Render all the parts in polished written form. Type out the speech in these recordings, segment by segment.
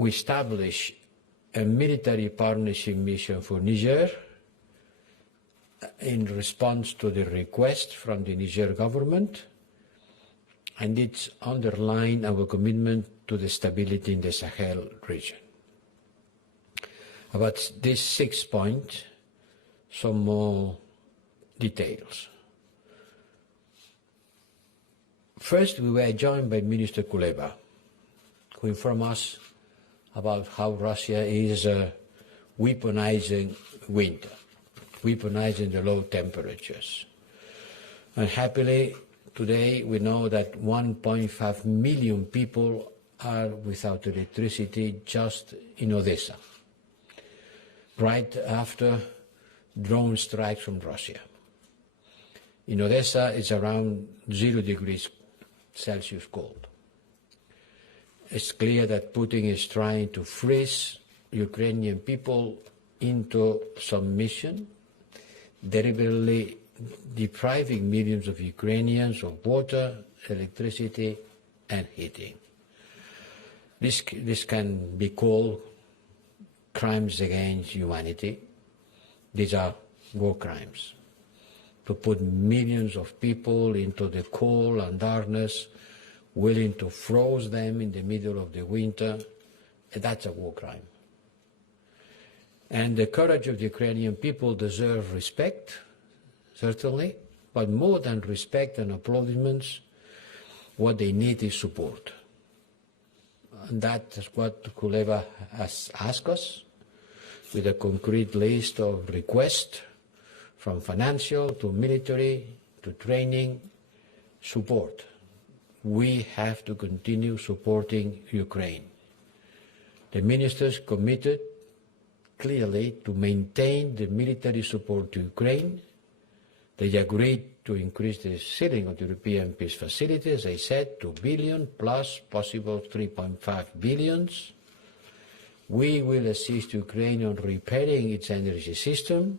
we established a military partnership mission for Niger in response to the request from the Niger government, and it's underlined our commitment to the stability in the Sahel region. About this 6 points, some more details. First, we were joined by Minister Kuleba, who informed us about how Russia is weaponizing winter, weaponizing the low temperatures. And happily, today we know that 1.5 million people are without electricity just in Odessa, right after drone strikes from Russia. In Odessa, it's around 0 degrees Celsius cold. It's clear that Putin is trying to freeze Ukrainian people into submission, deliberately depriving millions of Ukrainians of water, electricity, and heating. This can be called crimes against humanity. These are war crimes. To put millions of people into the cold and darkness, willing to freeze them in the middle of the winter, that's a war crime. And the courage of the Ukrainian people deserves respect, certainly, but more than respect and applaudiments, what they need is support. And that's what Kuleba has asked us, with a concrete list of requests from financial to military to training support. We have to continue supporting Ukraine. The ministers committed clearly to maintain the military support to Ukraine. They agreed to increase the ceiling of the European peace facility, as I said, 2 billion plus possible 3.5 billion. We will assist Ukraine on repairing its energy system.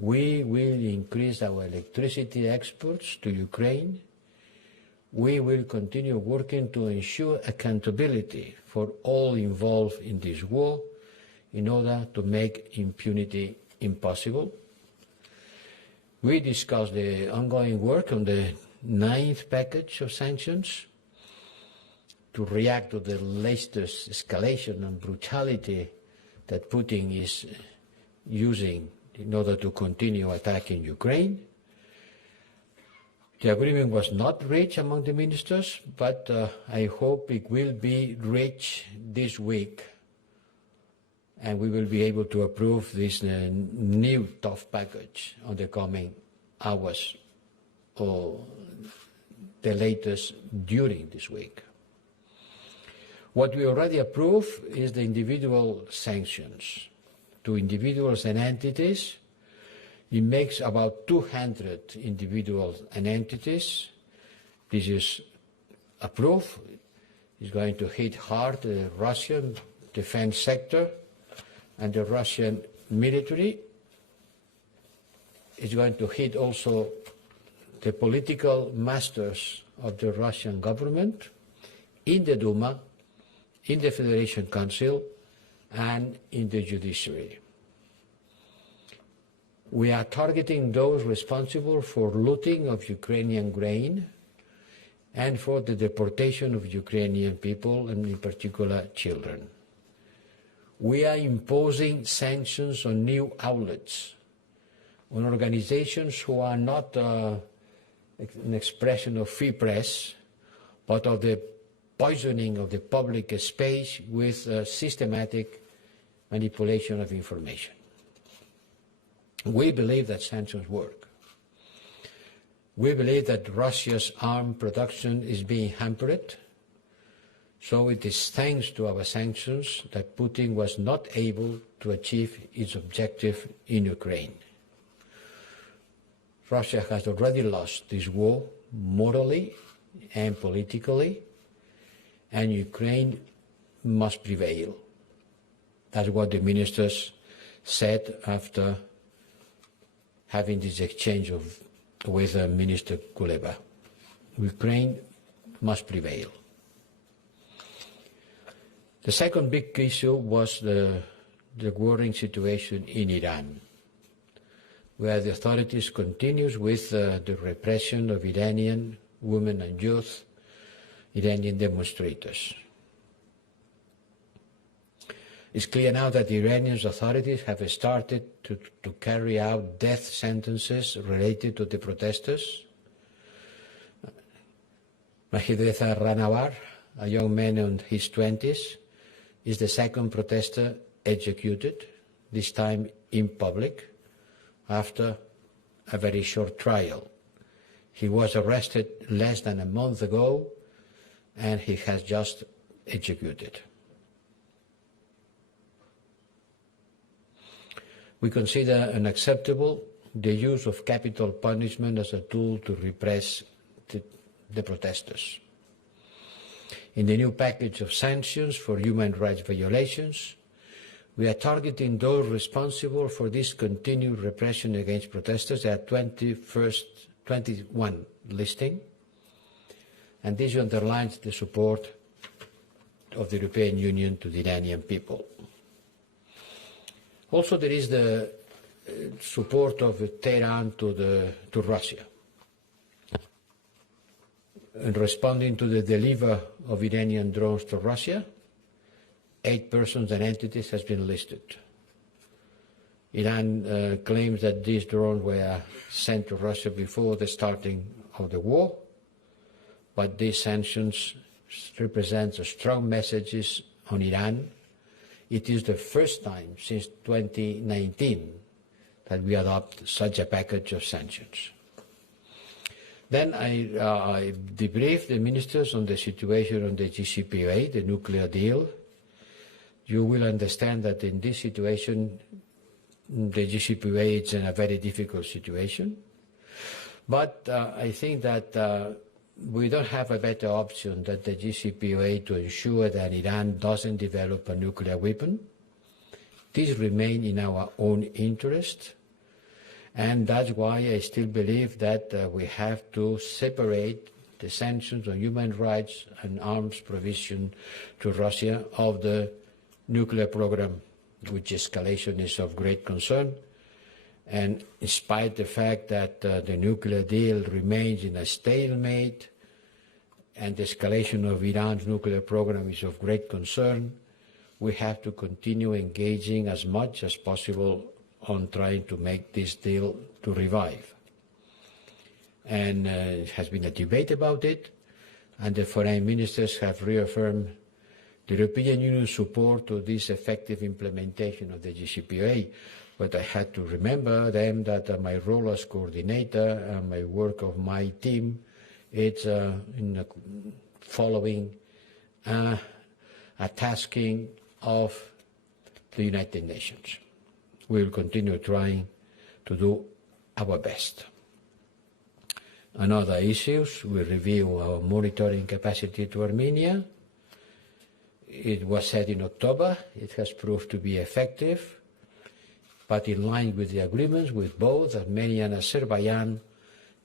We will increase our electricity exports to Ukraine. We will continue working to ensure accountability for all involved in this war in order to make impunity impossible. We discussed the ongoing work on the 9th package of sanctions to react to the latest escalation and brutality that Putin is using in order to continue attacking Ukraine. The agreement was not reached among the ministers, but I hope it will be reached this week, and we will be able to approve this new tough package on the coming hours, or the latest during this week. What we already approved is the individual sanctions to individuals and entities. It makes about 200 individuals and entities. This is approved. It's going to hit hard the Russian defense sector and the Russian military. It's going to hit also the political masters of the Russian government in the Duma, in the Federation Council, and in the judiciary. We are targeting those responsible for looting of Ukrainian grain and for the deportation of Ukrainian people, and in particular children. We are imposing sanctions on new outlets, on organizations who are not an expression of free press, but of the poisoning of the public space with systematic manipulation of information. We believe that sanctions work. We believe that Russia's arms production is being hampered, so it is thanks to our sanctions that Putin was not able to achieve its objective in Ukraine. Russia has already lost this war morally and politically, and Ukraine must prevail. That's what the ministers said after having this exchange with Minister Kuleba. Ukraine must prevail. The second big issue was the worrying situation in Iran, where the authorities continue with the repression of Iranian women and youth, Iranian demonstrators. It's clear now that the Iranian authorities have started to carry out death sentences related to the protesters. Mahidreza Rahnavard, a young man in his 20s, is the second protester executed, this time in public, after a very short trial. He was arrested less than a month ago, and he has just executed. We consider unacceptable the use of capital punishment as a tool to repress the protesters. In the new package of sanctions for human rights violations, we are targeting those responsible for this continued repression against protesters at 21 listing, and this underlines the support of the European Union to the Iranian people. Also, there is the support of Tehran to Russia. In responding to the delivery of Iranian drones to Russia, 8 persons and entities have been listed. Iran claims that these drones were sent to Russia before the starting of the war, but these sanctions represent strong messages on Iran. It is the first time since 2019 that we adopt such a package of sanctions. Then I debriefed the ministers on the situation on the JCPOA, the nuclear deal. You will understand that in this situation, the JCPOA is in a very difficult situation. But I think that we don't have a better option than the JCPOA to ensure that Iran doesn't develop a nuclear weapon. This remains in our own interest, and that's why I still believe that we have to separate the sanctions on human rights and arms provision to Russia of the nuclear program, which escalation is of great concern. And despite the fact that the nuclear deal remains in a stalemate and the escalation of Iran's nuclear program is of great concern, we have to continue engaging as much as possible on trying to make this deal to revive. And there has been a debate about it, and the foreign ministers have reaffirmed the European Union's support to this effective implementation of the JCPOA. But I had to remember them that my role as coordinator and my work of my team is in following a tasking of the United Nations. We will continue trying to do our best. On other issues, we review our monitoring capacity to Armenia. It was said in October. It has proved to be effective, but in line with the agreements with both Armenia and Azerbaijan,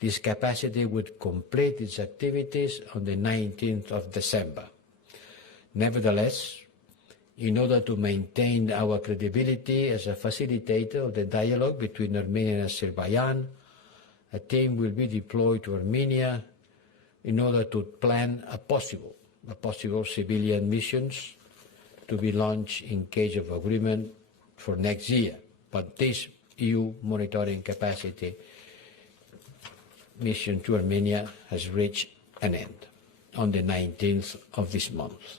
this capacity would complete its activities on the 19th of December. Nevertheless, in order to maintain our credibility as a facilitator of the dialogue between Armenia and Azerbaijan, a team will be deployed to Armenia in order to plan a possible civilian missions to be launched in case of agreement for next year. But this EU monitoring capacity mission to Armenia has reached an end on the 19th of this month.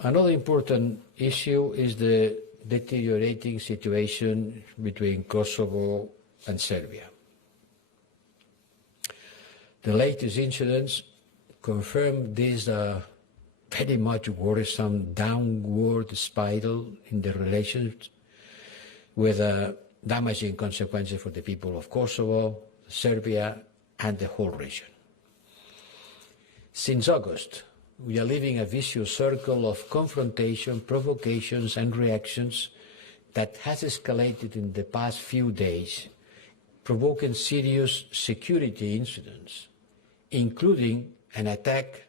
Another important issue is the deteriorating situation between Kosovo and Serbia. The latest incidents confirm this very much worrisome downward spiral in the relations with damaging consequences for the people of Kosovo, Serbia, and the whole region. Since August, we are living a vicious circle of confrontation, provocations, and reactions that has escalated in the past few days, provoking serious security incidents, including an attack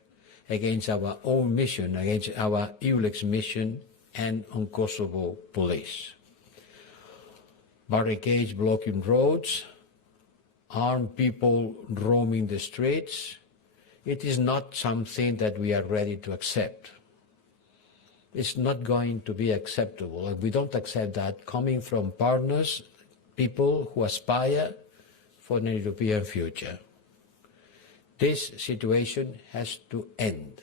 against our own mission, against our EULEX mission and on Kosovo police. Barricades blocking roads, armed people roaming the streets, it is not something that we are ready to accept. It's not going to be acceptable. We don't accept that coming from partners, people who aspire for an European future. This situation has to end.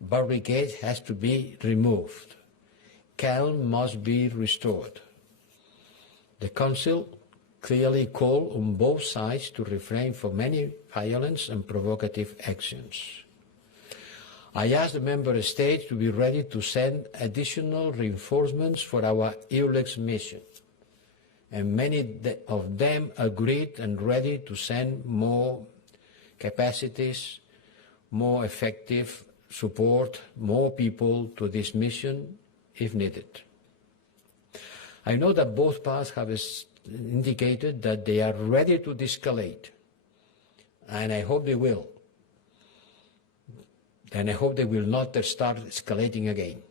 Barricades has to be removed. Calm must be restored. The Council clearly called on both sides to refrain from any violence and provocative actions. I asked the Member States to be ready to send additional reinforcements for our EULEX mission, and many of them agreed and ready to send more capacities, more effective support, more people to this mission if needed. I know that both parts have indicated that they are ready to de-escalate, and I hope they will. And I hope they will not start escalating again.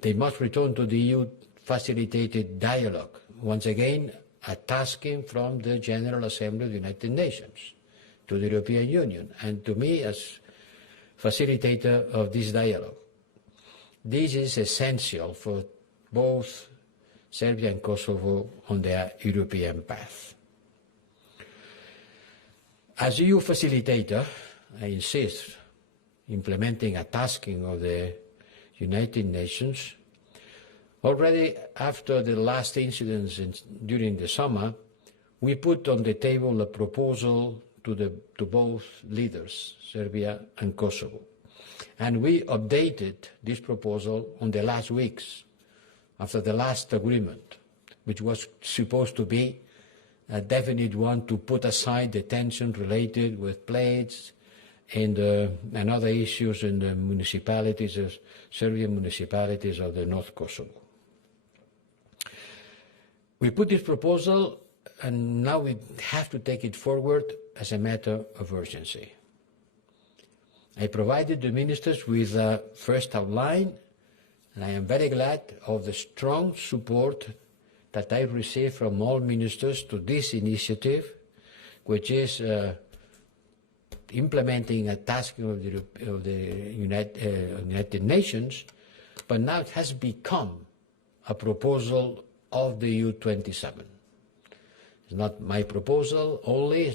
They must return to the EU-facilitated dialogue, once again a tasking from the General Assembly of the United Nations to the European Union and to me as facilitator of this dialogue. This is essential for both Serbia and Kosovo on their European path. As EU facilitator, I insist implementing a tasking of the United Nations. Already after the last incidents during the summer, we put on the table a proposal to both leaders, Serbia and Kosovo. And we updated this proposal on the last weeks after the last agreement, which was supposed to be a definite one to put aside the tension related with plates and other issues in the municipalities, Serbian municipalities of the North Kosovo. We put this proposal and now we have to take it forward as a matter of urgency. I provided the ministers with a first outline, and I am very glad of the strong support that I received from all ministers to this initiative, which is implementing a task of the United Nations, but now it has become a proposal of the EU27. It's not my proposal only,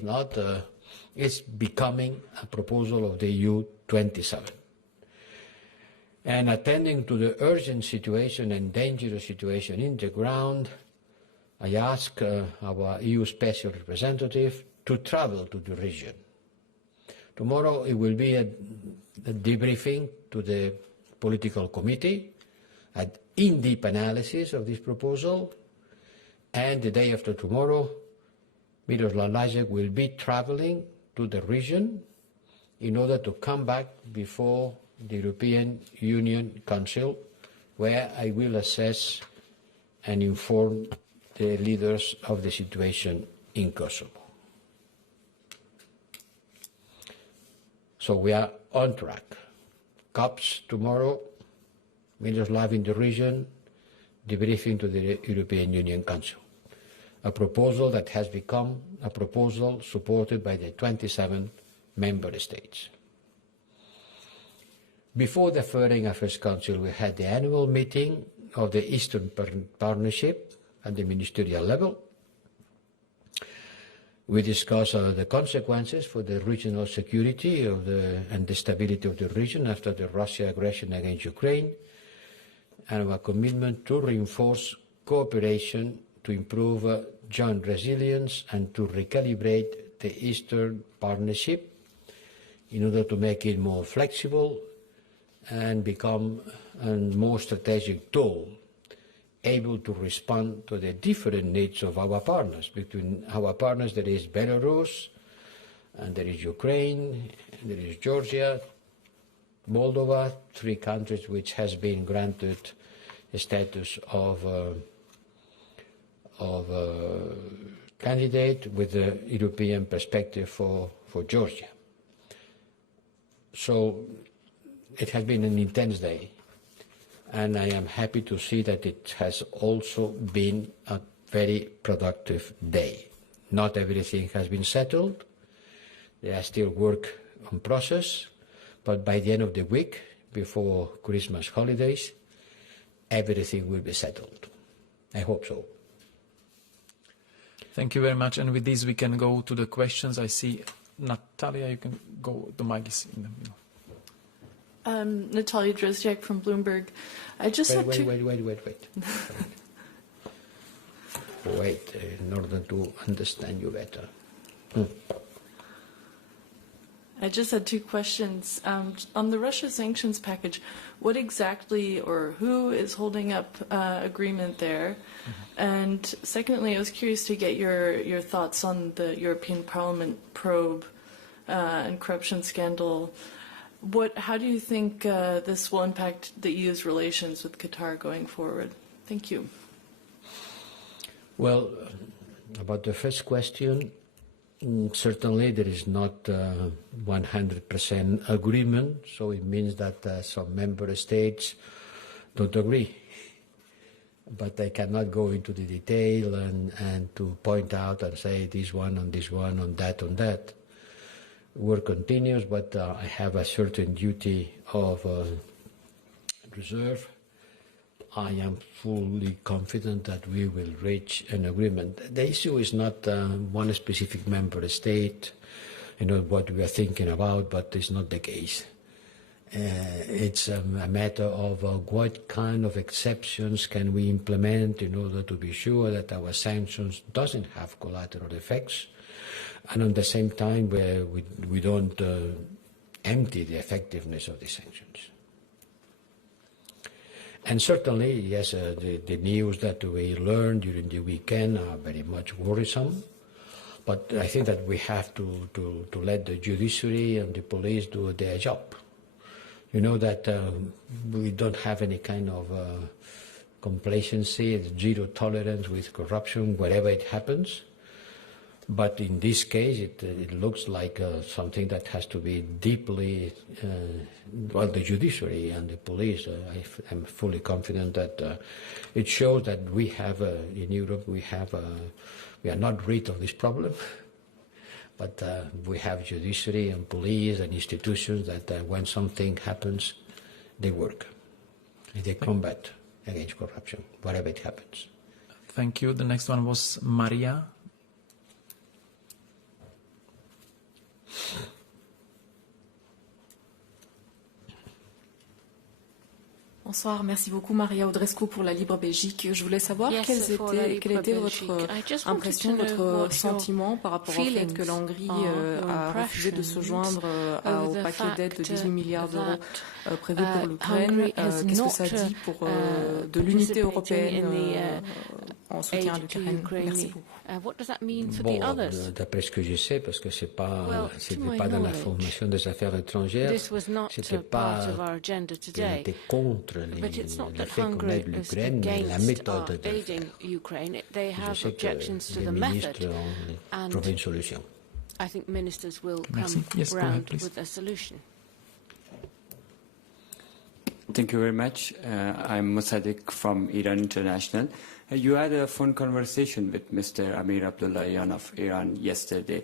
it's becoming a proposal of the EU27. And attending to the urgent situation and dangerous situation in the ground, I ask our EU Special Representative to travel to the region. Tomorrow it will be a debriefing to the political committee, an in-depth analysis of this proposal, and the day after tomorrow, Miroslav Lajcak will be traveling to the region in order to come back before the European Union Council, where I will assess and inform the leaders of the situation in Kosovo. So we are on track. COPs tomorrow, Miroslav in the region, debriefing to the European Union Council. A proposal that has become a proposal supported by the 27 member states. Before the Foreign Affairs Council, we had the annual meeting of the Eastern Partnership at the ministerial level. We discussed the consequences for the regional security and the stability of the region after the Russian aggression against Ukraine, and our commitment to reinforce cooperation to improve joint resilience and to recalibrate the Eastern Partnership in order to make it more flexible and become a more strategic tool, able to respond to the different needs of our partners. Between our partners there is Belarus, and there is Ukraine, and there is Georgia, Moldova, 3 countries which has been granted a status of candidate with the European perspective for Georgia. So it has been an intense day, and I am happy to see that it has also been a very productive day. Not everything has been settled. There are still work on process, but by the end of the week, before Christmas holidays, everything will be settled. I hope so. Thank you very much. And with this, we can go to the questions. I see Natalia, you can go. The mic is in the middle. Natalia Drozdiak from Bloomberg. I just Wait. Wait, in order to understand you better. I just had two questions. On the Russia sanctions package, what exactly or who is holding up agreement there? And secondly, I was curious to get your thoughts on the European Parliament probe and corruption scandal. How do you think this will impact the EU's relations with Qatar going forward? Thank you. Well, about the first question, certainly there is not 100% agreement, so it means that some member states don't agree. But I cannot go into the detail and to point out and say this one, on that. Work continues, but I have a certain duty of reserve. I am fully confident that we will reach an agreement. The issue is not one specific member state, what we are thinking about, but it's not the case. It's a matter of what kind of exceptions can we implement in order to be sure that our sanctions doesn't have collateral effects, and at the same time we don't empty the effectiveness of the sanctions. And certainly, yes, the news that we learned during the weekend are very much worrisome. But I think that we have to let the judiciary and the police do their job. You know that we don't have any kind of complacency, zero tolerance with corruption wherever it happens. But in this case, it looks like something that has to be deeply, the judiciary and the police. I'm fully confident that it shows that we have, in Europe, we are not rid of this problem, but we have judiciary and police and institutions that when something happens, they work. And they combat against corruption, wherever it happens. Thank you. The next one was Maria. Bonsoir, merci beaucoup Maria Audrescu pour la Libre Belgique. Je voulais savoir quelle était votre impression, votre sentiment par rapport au fait que la Hongrie a refusé de se joindre au paquet d'aide de 18 milliards d'euros prévu pour l'Ukraine. Qu'est-ce que ça dit pour de l'unité européenne en soutien à l'Ukraine? Merci beaucoup. D'après ce que je sais, parce que c'était pas dans la formation des affaires étrangères, c'était pas qu'il était contre le fait qu'on aide l'Ukraine, mais la méthode de le faire. Je sais que les ministres ont trouvé une solution. Merci. Yes, go ahead, please. Thank you very much. I'm Mossadegh from Iran International. You had a phone conversation with Mr. Amir Abdullahian of Iran yesterday.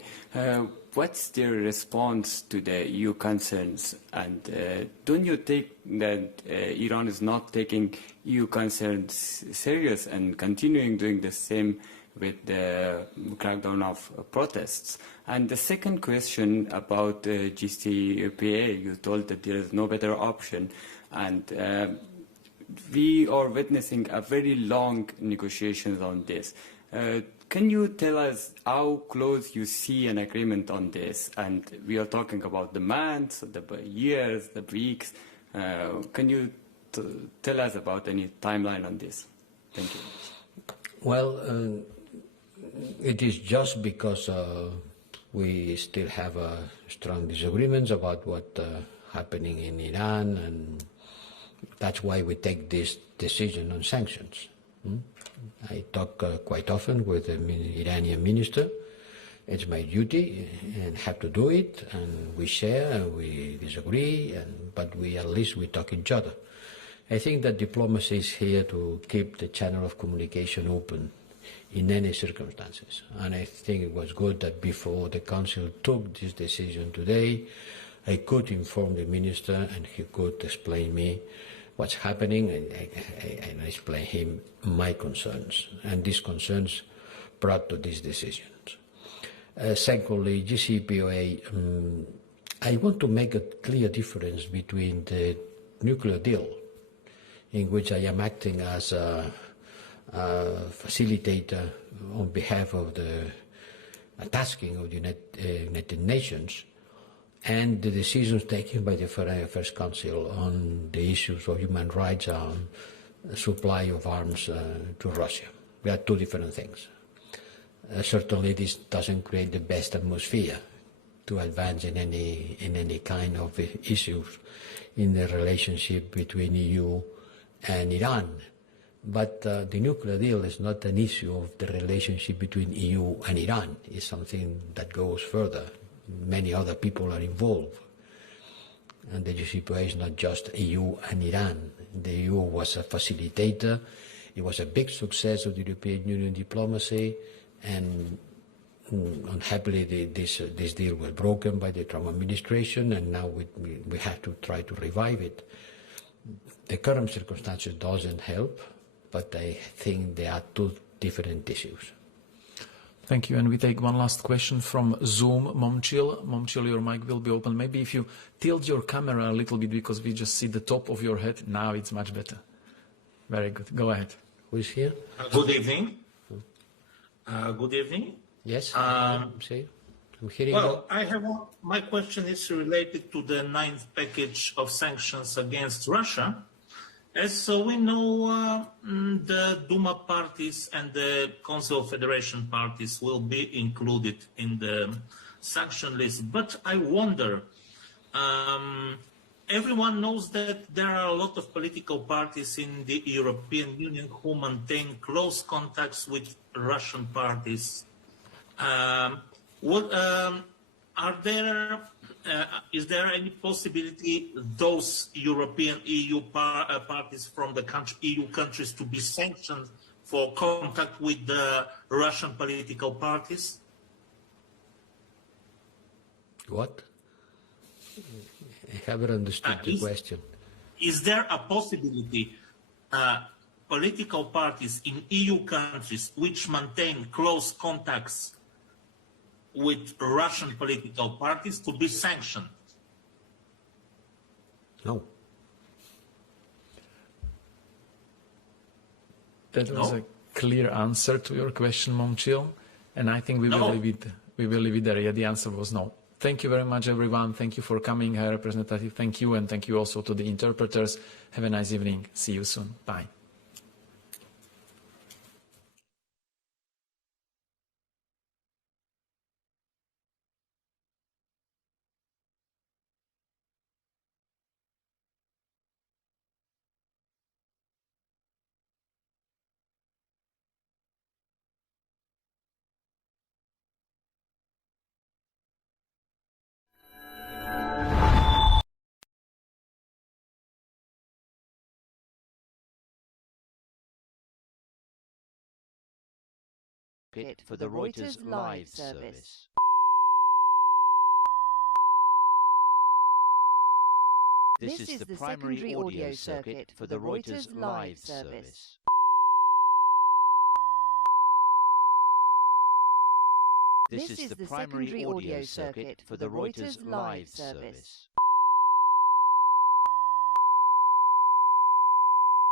What's their response to the EU concerns? And don't you think that Iran is not taking EU concerns serious and continuing doing the same with the crackdown of protests? And the second question about GCPA, you told that there is no better option. And we are witnessing a very long negotiations on this. Can you tell us how close you see an agreement on this? And we are talking about the months, the years, the weeks. Can you tell us about any timeline on this? Thank you. Well, it is just because we still have strong disagreements about what happening in Iran, and that's why we take this decision on sanctions. I talk quite often with the Iranian minister, It's my duty and have to do it, and we share and we disagree, but at least we talk each other. I think that diplomacy is here to keep the channel of communication open in any circumstances. And I think it was good that before the Council took this decision today, I could inform the Minister and he could explain me what's happening, and I explain him my concerns. And these concerns brought to these decisions. Secondly, JCPOA, I want to make a clear difference between the nuclear deal, in which I am acting as a facilitator on behalf of the tasking of the United Nations, and the decisions taken by the Foreign Affairs Council on the issues of human rights and supply of arms to Russia. They are two different things. Certainly this doesn't create the best atmosphere to advance in any kind of issues in the relationship between EU and Iran. But the nuclear deal is not an issue of the relationship between EU and Iran. It's something that goes further. Many other people are involved. And the JCPOA is not just EU and Iran. The EU was a facilitator. It was a big success of the European Union diplomacy, and unhappily this deal was broken by the Trump administration, and now we have to try to revive it. The current circumstances doesn't help, but I think there are two different issues. Thank you. And we take one last question from Zoom. Momchil, your mic will be open. Maybe if you tilt your camera a little bit, because we just see the top of your head. Now it's much better. Very good. Go ahead. Who is here? Good evening. Good evening. Yes, I'm hearing well, my question is related to the 9th package of sanctions against Russia. As we know, the Duma parties and the Council of Federation parties will be included in the sanction list. But I wonder, everyone knows that there are a lot of political parties in the European Union who maintain close contacts with Russian parties. Is there any possibility those European EU parties from the EU countries to be sanctioned for contact with the Russian political parties? What? I haven't understood the question. Is there a possibility political parties in EU countries which maintain close contacts with Russian political parties to be sanctioned? No. That was a clear answer to your question, Momchil, and I think we will leave it there. Yeah, the answer was no. Thank you very much, everyone. Thank you for coming, High Representative. Thank you, and thank you also to the interpreters. Have a nice evening. See you soon. Bye. For the Reuters live service. This is the primary audio circuit for the Reuters live service. This is the primary audio circuit for the Reuters live service.